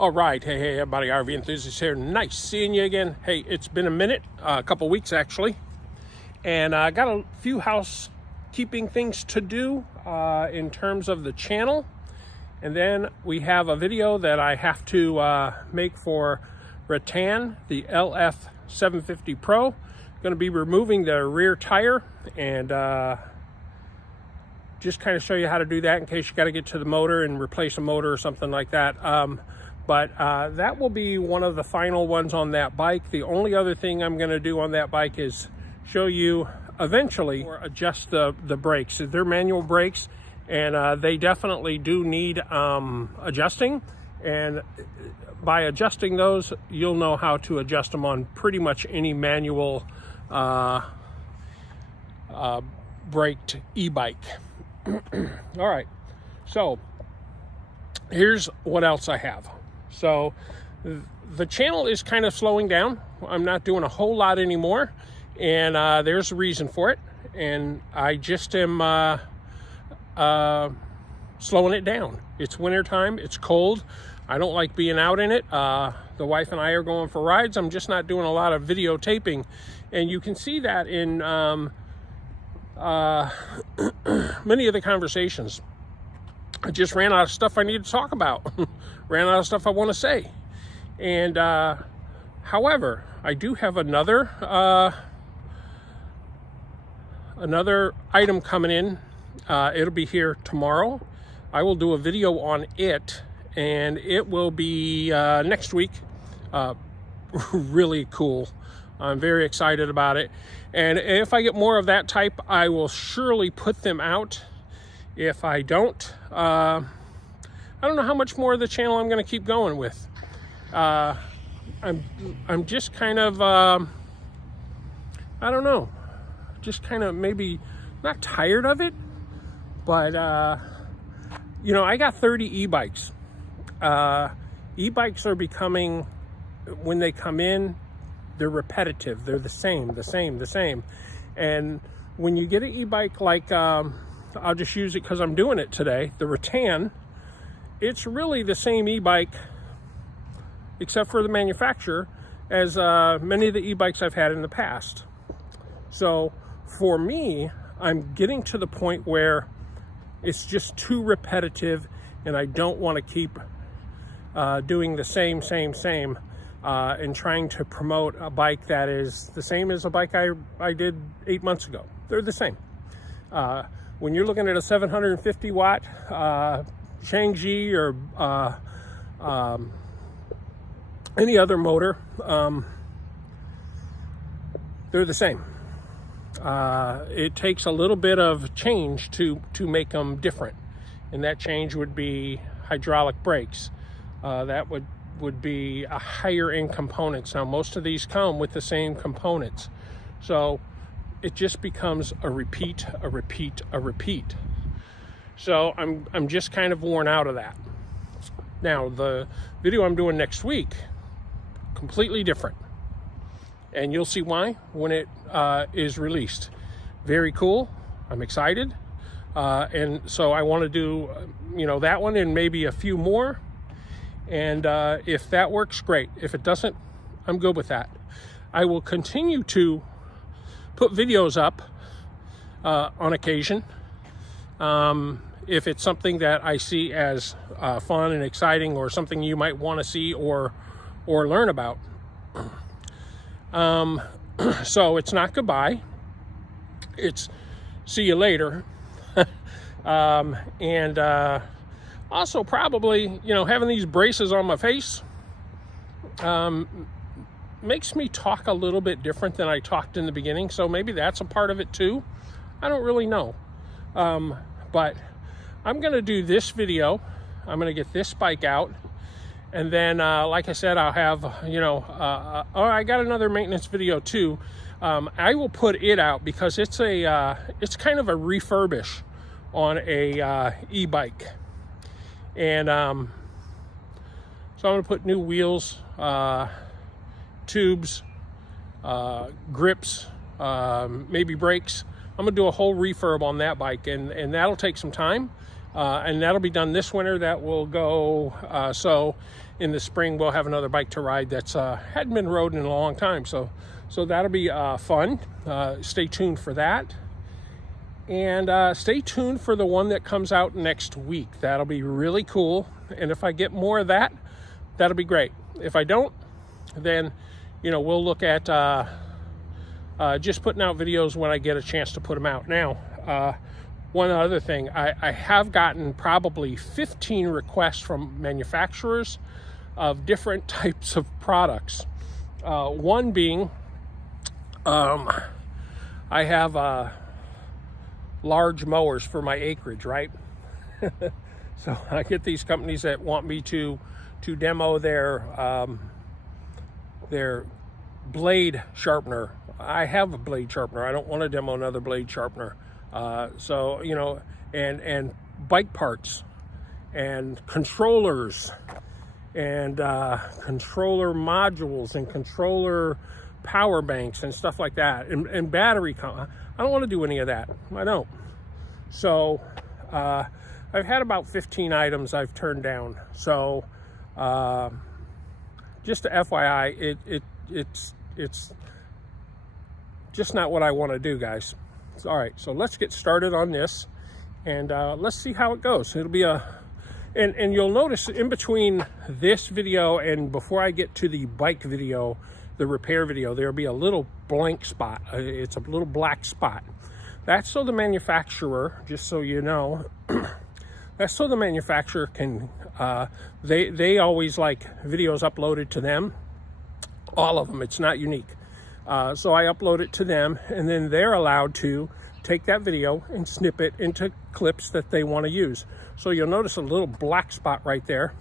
All right, hey everybody, RV enthusiasts here. Nice seeing you again. Hey, it's been a minute, a couple weeks actually, and I got a few housekeeping things to do in terms of the channel, and then we have a video that I have to make for Rattan, the LF750 Pro. Going to be removing the rear tire and just kind of show you how to do that in case you got to get to the motor and replace a motor or something like that. But that will be one of the final ones on that bike. The only other thing I'm going to do on that bike is show you eventually or adjust the brakes. They're manual brakes, and they definitely do need adjusting. And by adjusting those, you'll know how to adjust them on pretty much any manual braked e-bike. All right, so here's what else I have. So the channel is kind of slowing down. I'm not doing a whole lot anymore, and there's a reason for it. And I just am slowing it down. It's winter time. It's cold. I don't like being out in it. The wife and I are going for rides. I'm just not doing a lot of videotaping, and you can see that in many of the conversations. I just ran out of stuff I need to talk about. Ran out of stuff I want to say. And however, I do have another item coming in. It'll be here tomorrow. I will do a video on it, and it will be next week. Really cool. I'm very excited about it. And if I get more of that type, I will surely put them out. If I don't, I don't know how much more of the channel I'm going to keep going with. I'm just kind of, I don't know, just kind of maybe not tired of it, but, you know, I got 30 e-bikes. E-bikes are becoming, when they come in, they're repetitive. They're the same. And when you get an e-bike like, I'll just use it because I'm doing it today, the Rattan, it's really the same e-bike, except for the manufacturer, as many of the e-bikes I've had in the past. So for me, I'm getting to the point where it's just too repetitive, and I don't want to keep doing the same, and trying to promote a bike that is the same as a bike I did 8 months ago. They're the same. When you're looking at a 750 watt Shangji or any other motor, they're the same. It takes a little bit of change to make them different, and that change would be hydraulic brakes. That would be a higher end components. Now most of these come with the same components, so it just becomes a repeat. So I'm just kind of worn out of that. Now the video I'm doing next week, completely different, and you'll see why when it is released. Very cool. I'm excited, and so I want to do that one and maybe a few more. And if that works, great. If it doesn't, I'm good with that. I will continue to put videos up on occasion if it's something that I see as fun and exciting, or something you might want to see or learn about. So it's not goodbye, it's see you later. And also probably, having these braces on my face makes me talk a little bit different than I talked in the beginning. So maybe that's a part of it too. I don't really know. But I'm going to do this video. I'm going to get this bike out. And then, like I said, I'll have, I got another maintenance video too. I will put it out because it's it's kind of a refurbish on a e-bike. And so I'm going to put new wheels, tubes, grips, maybe brakes. I'm going to do a whole refurb on that bike, and that'll take some time. And that'll be done this winter. That will go, so in the spring we'll have another bike to ride that's hadn't been rode in a long time. So that'll be fun. Stay tuned for that. And stay tuned for the one that comes out next week. That'll be really cool. And if I get more of that, that'll be great. If I don't, then, you know, we'll look at just putting out videos when I get a chance to put them out. Now, one other thing, I have gotten probably 15 requests from manufacturers of different types of products. One being, I have large mowers for my acreage, right? So I get these companies that want me to demo their blade sharpener. I have a blade sharpener. I don't want to demo another blade sharpener. So, you know, and bike parts and controllers and controller modules and controller power banks and stuff like that, and battery. I don't want to do any of that. I don't. So I've had about 15 items I've turned down. So just a FYI, it's just not what I want to do, guys. All right, so let's get started on this, and let's see how it goes. It'll be and you'll notice in between this video and before I get to the bike video, the repair video, there'll be a little blank spot. It's a little black spot. That's so the manufacturer, just so you know, that's so the manufacturer can, they always like videos uploaded to them, all of them, it's not unique. So I upload it to them, and then they're allowed to take that video and snip it into clips that they want to use. So you'll notice a little black spot right there,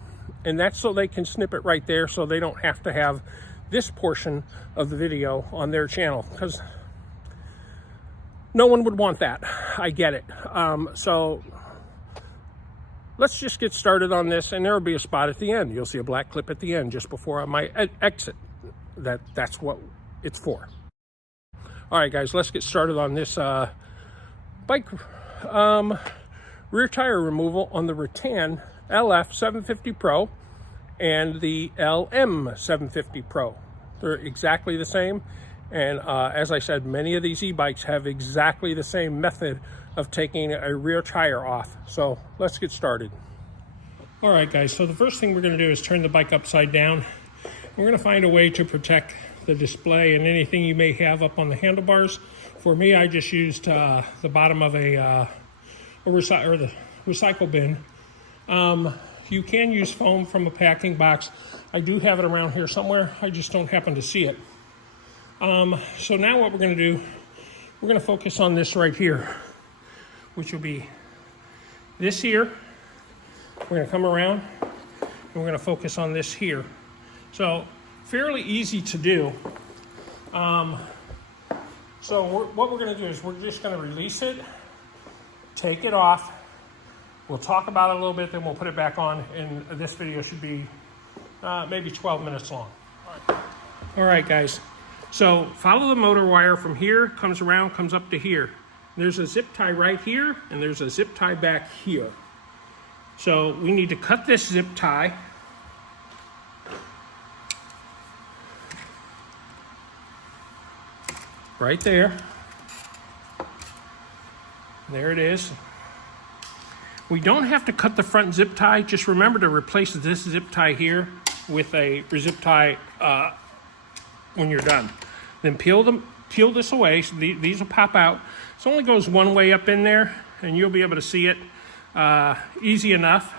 and that's so they can snip it right there, so they don't have to have this portion of the video on their channel, because no one would want that. I get it. So let's just get started on this, and there will be a spot at the end. You'll see a black clip at the end just before my exit. That's what it's for. All right, guys, let's get started on this bike rear tire removal on the Rattan LF 750 Pro and the LM 750 Pro. They're exactly the same, and as I said, many of these e-bikes have exactly the same method of taking a rear tire off. So let's get started. All right, guys, so the first thing we're going to do is turn the bike upside down. We're going to find a way to protect the display and anything you may have up on the handlebars. For me, I just used the bottom of the recycle bin. You can use foam from a packing box. I do have it around here somewhere. I just don't happen to see it. So now what we're going to do, we're going to focus on this right here, which will be this here. We're going to come around and we're going to focus on this here. So fairly easy to do. So what we're going to do is we're just going to release it, take it off. We'll talk about it a little bit, then we'll put it back on, and this video should be maybe 12 minutes long. All right, guys. So follow the motor wire from here, comes around, comes up to here. There's a zip tie right here, and there's a zip tie back here. So we need to cut this zip tie. Right there. There it is. We don't have to cut the front zip tie. Just remember to replace this zip tie here with a zip tie when you're done. Then peel this away. So these will pop out. It only goes one way up in there, and you'll be able to see it easy enough.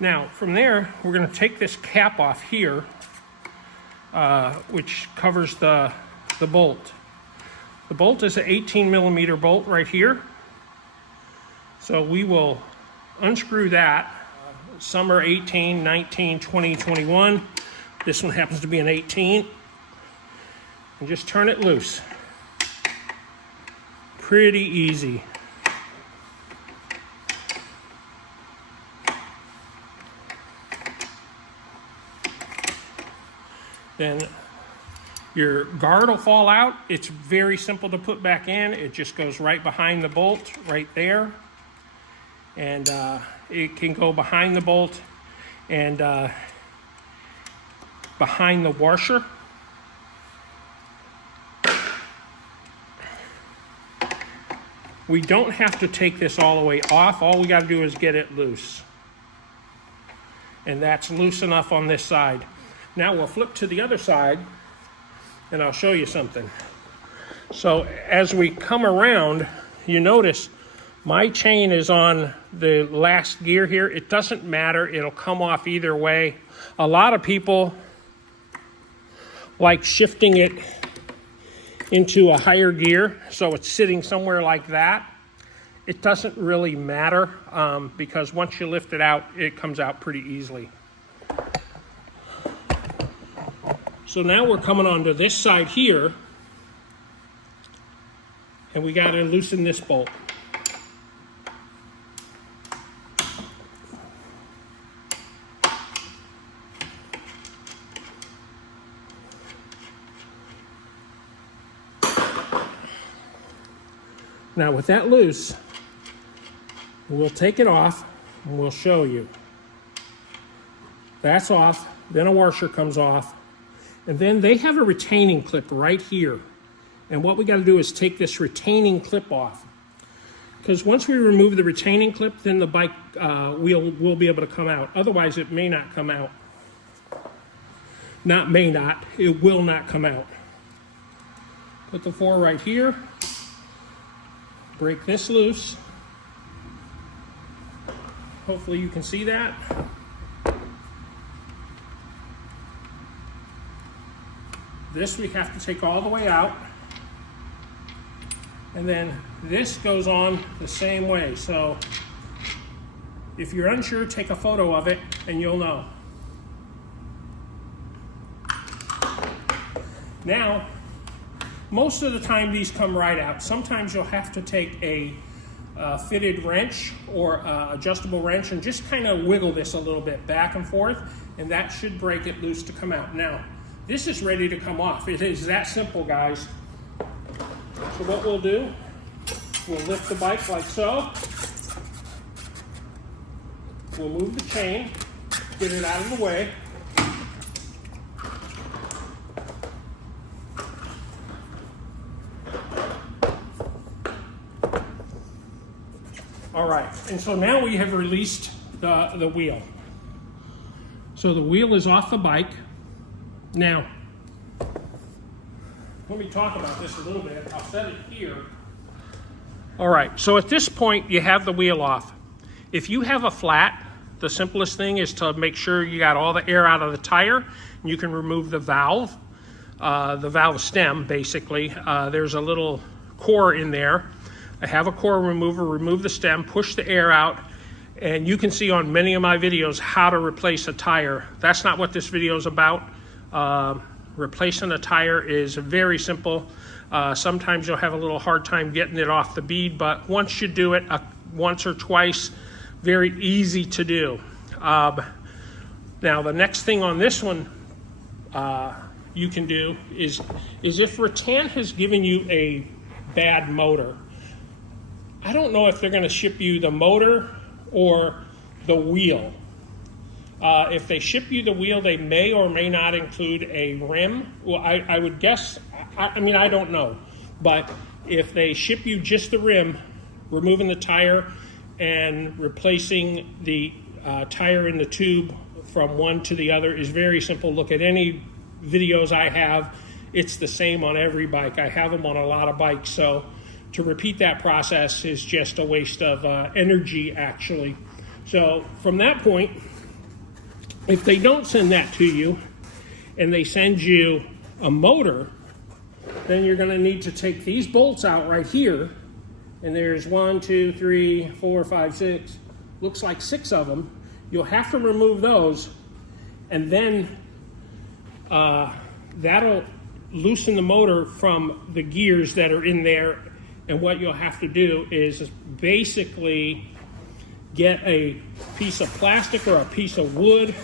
Now, from there, we're going to take this cap off here, which covers the bolt. The bolt is an 18 millimeter bolt right here. So we will unscrew that. Some are 18, 19, 20, 21. This one happens to be an 18. And just turn it loose. Pretty easy. Then your guard will fall out. It's very simple to put back in. It just goes right behind the bolt right there. and it can go behind the bolt and behind the washer. We don't have to take this all the way off. All we got to do is get it loose. And that's loose enough on this side. Now we'll flip to the other side and I'll show you something. So as we come around, you notice my chain is on the last gear here. It doesn't matter, it'll come off either way. A lot of people like shifting it into a higher gear, so it's sitting somewhere like that. It doesn't really matter because once you lift it out, it comes out pretty easily. So now we're coming onto this side here, and we got to loosen this bolt. Now with that loose, we'll take it off and we'll show you. That's off, then a washer comes off, and then they have a retaining clip right here. And what we got to do is take this retaining clip off. Because once we remove the retaining clip, then the bike wheel will be able to come out. Otherwise, it may not come out. Not may not, it will not come out. Put the 4 right here. Break this loose. Hopefully you can see that. This we have to take all the way out. And then this goes on the same way. So if you're unsure, take a photo of it and you'll know. Now, most of the time these come right out. Sometimes you'll have to take a fitted wrench or adjustable wrench and just kind of wiggle this a little bit back and forth, and that should break it loose to come out. Now, this is ready to come off. It is that simple, guys. So what we'll do, we'll lift the bike like so. We'll move the chain, get it out of the way. All right, and so now we have released the wheel. So the wheel is off the bike. Now, let me talk about this a little bit. I'll set it here. All right, so at this point, you have the wheel off. If you have a flat, the simplest thing is to make sure you got all the air out of the tire, and you can remove the valve stem, basically. There's a little core in there. I have a core remover, remove the stem, push the air out, and you can see on many of my videos how to replace a tire. That's not what this video is about. Replacing a tire is very simple. Sometimes you'll have a little hard time getting it off the bead, but once you do it once or twice, very easy to do. Now the next thing on this one you can do is if Rattan has given you a bad motor, I don't know if they're going to ship you the motor or the wheel. If they ship you the wheel, they may or may not include a rim. Well, I would guess, I mean, I don't know. But if they ship you just the rim, removing the tire and replacing the tire in the tube from one to the other is very simple. Look at any videos I have. It's the same on every bike. I have them on a lot of bikes. So to repeat that process is just a waste of energy, actually. So from that point, if they don't send that to you and they send you a motor, then you're going to need to take these bolts out right here. And there's 1, 2, 3, 4, 5, 6. Looks like 6 of them. You'll have to remove those, and then that'll loosen the motor from the gears that are in there. And what you'll have to do is basically get a piece of plastic or a piece of wood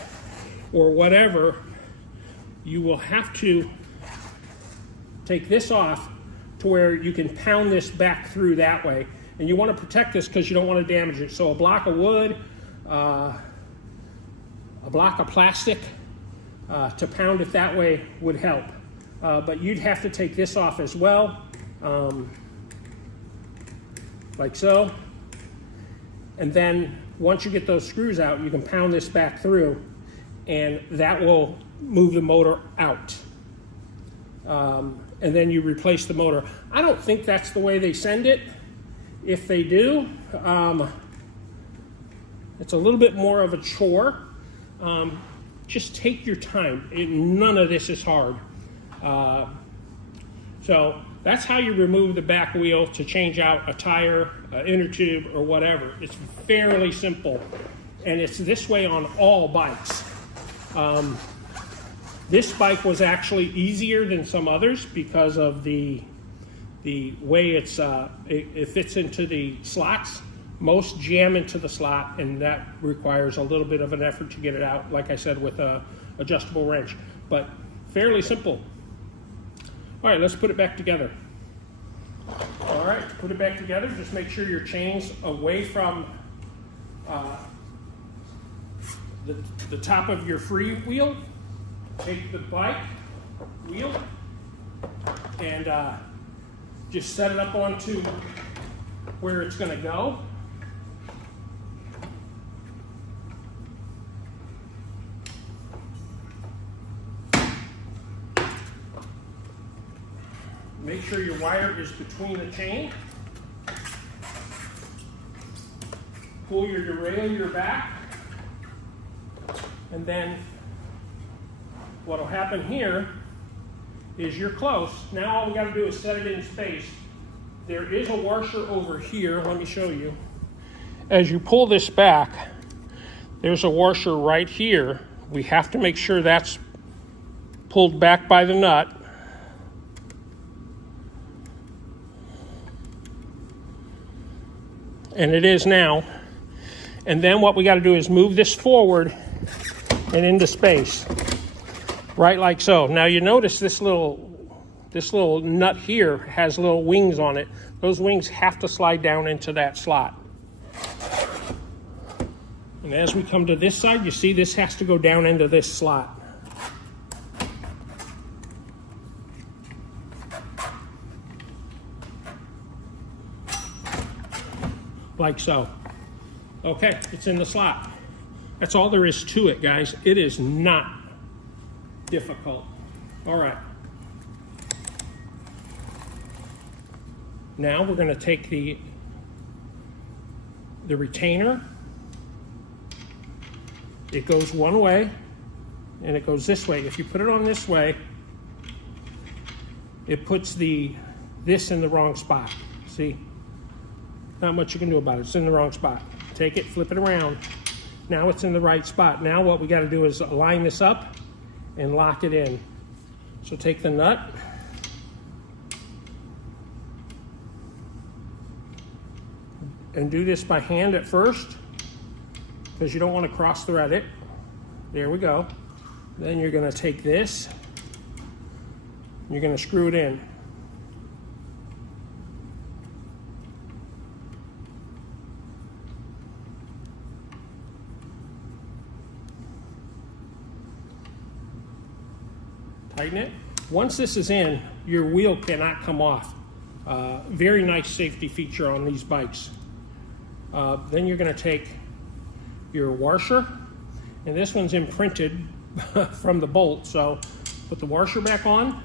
or whatever. You will have to take this off to where you can pound this back through that way. And you want to protect this because you don't want to damage it. So a block of wood, a block of plastic to pound it that way would help. But you'd have to take this off as well, like so. And then once you get those screws out, you can pound this back through, and that will move the motor out. And then you replace the motor. I don't think that's the way they send it. If they do, it's a little bit more of a chore. Just take your time. None of this is hard. So that's how you remove the back wheel to change out a tire, an inner tube, or whatever. It's fairly simple. And it's this way on all bikes. This bike was actually easier than some others because of the way it fits into the slots. Most jam into the slot, and that requires a little bit of an effort to get it out, like I said, with a adjustable wrench. But fairly simple. All right, let's put it back together. All right, to put it back together, just make sure your chain's away from the top of your free wheel. Take the bike wheel and just set it up onto where it's going to go. Make sure your wire is between the chain. Pull your derailleur back, and then what'll happen here is you're close. Now all we got to do is set it in space. There is a washer over here. Let me show you. As you pull this back, there's a washer right here. We have to make sure that's pulled back by the nut. And it is now. And then what we got to do is move this forward and into space. Right like so. Now you notice this little nut here has little wings on it. Those wings have to slide down into that slot. And as we come to this side, you see this has to go down into this slot. Like so. Okay, it's in the slot. That's all there is to it, guys. It is not difficult. All right. Now we're going to take the retainer. It goes one way, and it goes this way. If you put it on this way, it puts this in the wrong spot. See? Not much you can do about it. It's in the wrong spot. Take it, flip it around. Now it's in the right spot. Now what we got to do is line this up and lock it in. So take the nut. And do this by hand at first, because you don't want to cross thread it. There we go. Then you're going to take this. You're going to screw it in. Tighten it. Once this is in, your wheel cannot come off. Very nice safety feature on these bikes. Then you're going to take your washer, and this one's imprinted from the bolt, so put the washer back on.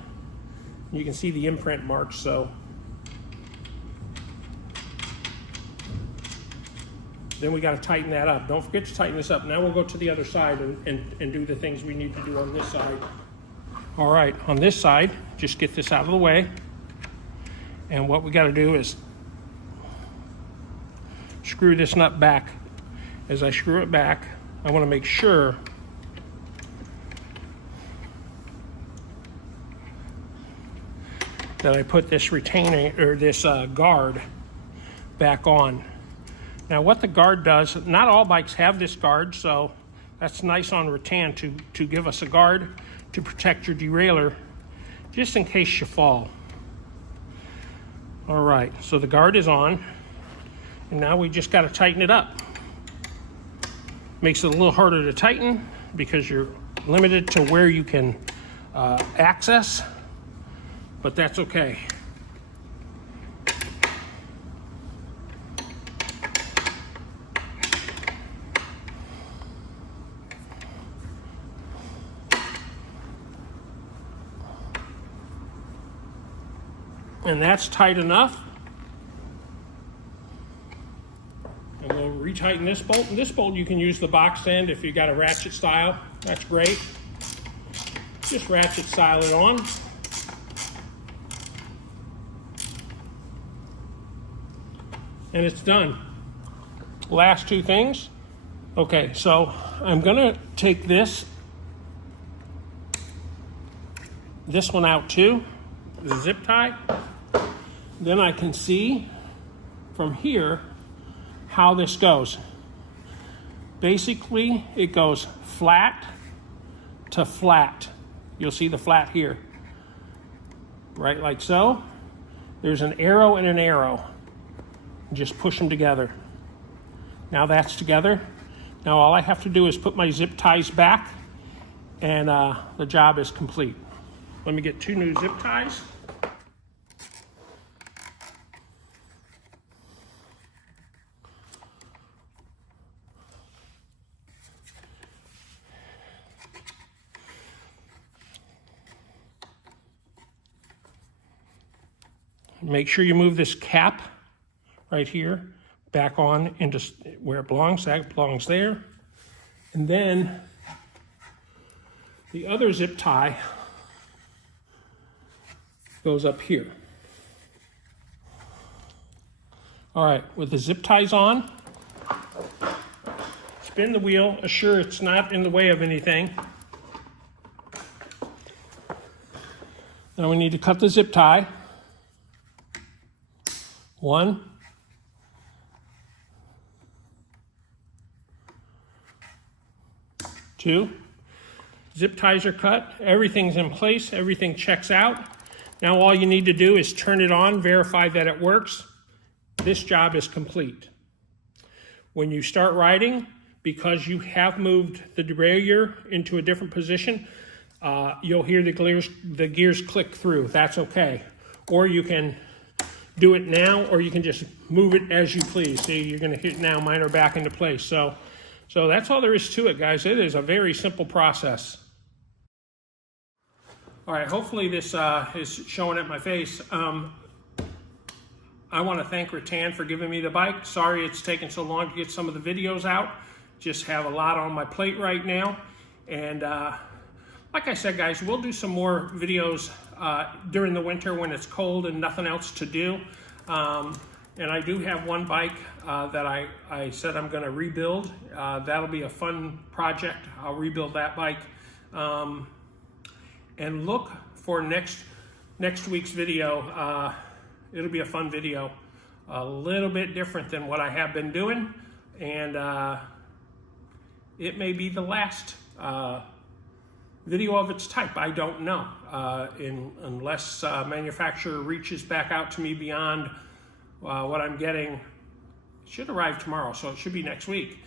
You can see the imprint marks. So then we got to tighten that up. Don't forget to tighten this up. Now we'll go to the other side and do the things we need to do on this side. All right, on this side, just get this out of the way. And what we got to do is screw this nut back. As I screw it back, I want to make sure that I put this retainer or this guard back on. Now what the guard does, not all bikes have this guard, so that's nice on Rattan to give us a guard to protect your derailleur just in case you fall. All right, so the guard is on. And now we just got to tighten it up. Makes it a little harder to tighten because you're limited to where you can access, but that's okay. And that's tight enough. And we'll retighten this bolt. And this bolt you can use the box end if you got a ratchet style. That's great. Just ratchet style it on. And it's done. Last two things. Okay, so I'm gonna take this one out too, the zip tie. Then I can see from here how this goes. Basically, it goes flat to flat. You'll see the flat here, right like so. There's an arrow and an arrow. Just push them together. Now that's together. Now all I have to do is put my zip ties back and the job is complete. Let me get 2 new zip ties. Make sure you move this cap right here back on into where it belongs. That belongs there. And then the other zip tie goes up here. All right, with the zip ties on, spin the wheel, assure it's not in the way of anything. Now we need to cut the zip tie. 1, 2. Zip ties are cut, everything's in place, everything checks out. Now all you need to do is turn it on, verify that it works. This job is complete. When you start riding, because you have moved the derailleur into a different position, you'll hear the gears click through. That's okay. Or you can do it now, or you can just move it as you please. See, you're gonna hit now, mine are back into place. So that's all there is to it, guys. It is a very simple process. All right, hopefully this is showing at my face. I wanna thank Rattan for giving me the bike. Sorry it's taken so long to get some of the videos out. Just have a lot on my plate right now. And like I said, guys, we'll do some more videos during the winter when it's cold and nothing else to do. And I do have one bike that I said I'm gonna rebuild. That'll be a fun project. I'll rebuild that bike. And look for next week's video. It'll be a fun video. A little bit different than what I have been doing. And it may be the last video of its type. I don't know. Unless manufacturer reaches back out to me beyond what I'm getting. It should arrive tomorrow, so it should be next week.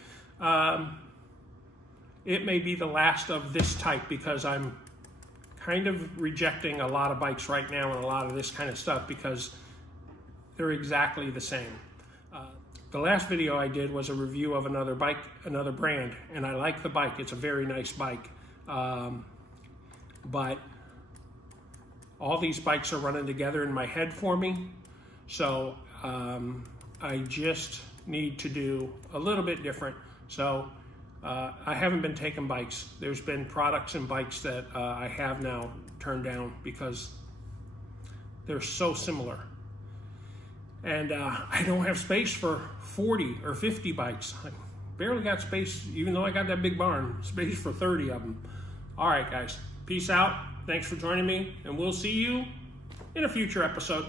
It may be the last of this type because I'm kind of rejecting a lot of bikes right now and a lot of this kind of stuff because they're exactly the same. The last video I did was a review of another bike, another brand, and I like the bike. It's a very nice bike. But all these bikes are running together in my head for me. So I just need to do a little bit different. So I haven't been taking bikes. There's been products and bikes that I have now turned down because they're so similar. And I don't have space for 40 or 50 bikes. I barely got space, even though I got that big barn, space for 30 of them. All right, guys, peace out. Thanks for joining me, and we'll see you in a future episode.